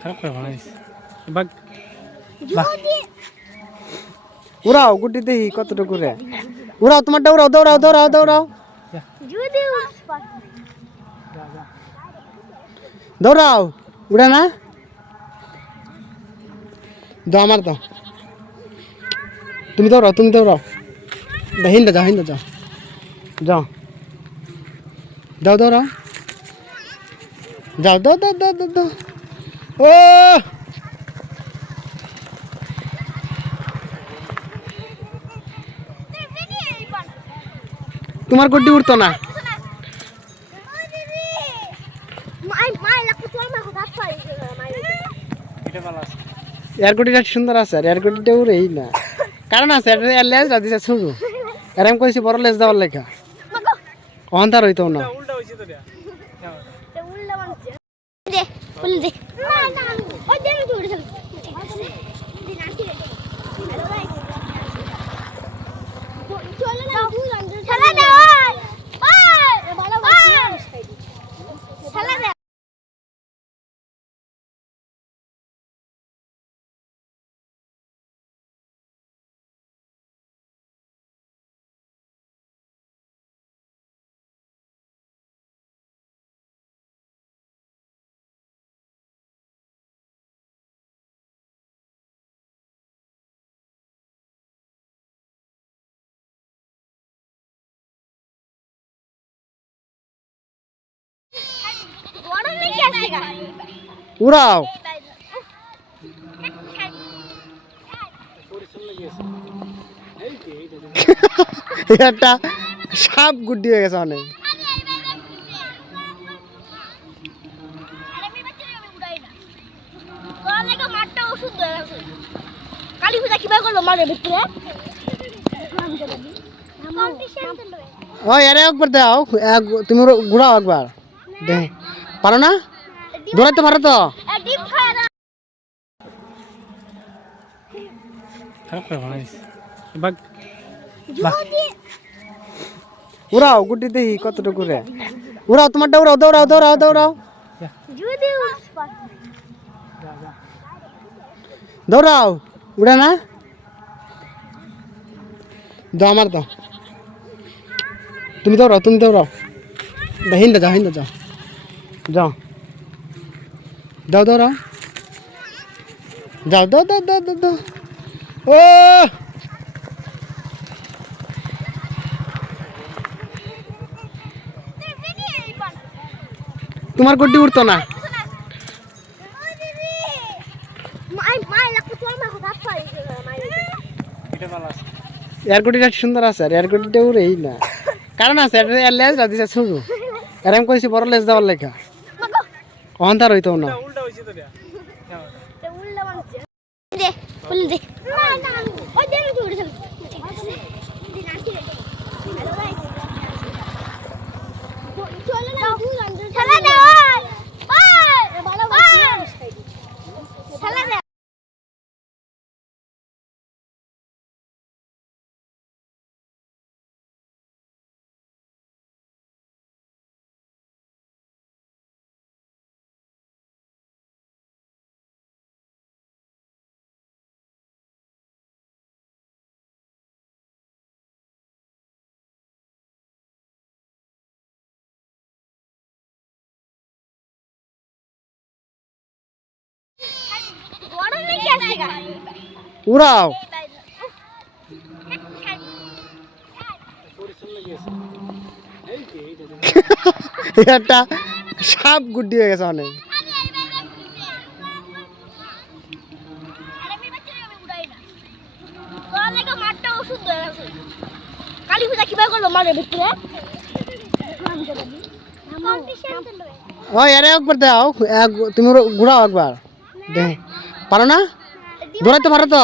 খারাপ করে বানাইছে বাগ উড়াও গুটি দেখি কতটুকু রে উড়াও তোমারটা উড়াও দৌড়াও দৌড়াও দৌড়াও দৌড়াও উড়া না দাও আমার দাও তুমি দৌড়াও হিন্দা যাও যাও যাও দৌড়াও যাও দাও দাও দাও দাও ও তোমার গুড্ডি উড়তো না এয়ার গুডিটা সুন্দর আছে আর এয়ার গুডিটা উড়েই না কারণ আছে এর লেজ দিছে শুরু আর আমি কইছি বড় লেজ দেওয়ার লেখা অন্ধার হইতো না উল্টা হইছে তো উল্টা মানছে দে ফুল দে না ওই দে আমি উড়ে চল দিন আসি রে হ্যালো গাইস চলে না চলে না ওই ভালো চলে না উড়াও একটা সাপ গুড্ডি হয়ে গেছে অনেক কালী পূজা কিভাবে করলো মাঠের ভিতরে ওই আরে একবার দাও তুমি ঘুরাও একবার দে পারো না দৌড়াইতে পারো তো খারাপ করে বানাইছে বাগ উড়াও গুটি দেখি কতটুকু রে উড়াও তোমারটা উড়াও দৌড়াও দৌড়াও উড়া না দাও আমার দাও তুমি দৌড়াও হিন্দা যাও যাও দৌড়াও যাও দাও ও তোমার গুড্ডি উড়তো না এয়ার গুডিটা সুন্দর আছে আর এয়ার গুডিটা উড়েই না কারণ আছে এর লেজ দিছে শুরু আর আমি কইছি বড় লেজ দেওয়ার লেখা অন্ধার হইতো না উল্টা হইছে তো উল্টা মানছে দে ফুল দে না ওই দে আমি উড়ে চল দিন আসি রে হ্যালো গাইস চলে না চলে না ওই ভালো চলে না উড়াও একটা সাপ গুড্ডি হয়ে গেছে অনেক কালী পূজা কিভাবে করলো মাঠের ভিতরে ওই আরে একবার দাও তুমি ঘুরাও একবার দে পারো না দৌড়াইতে পারো তো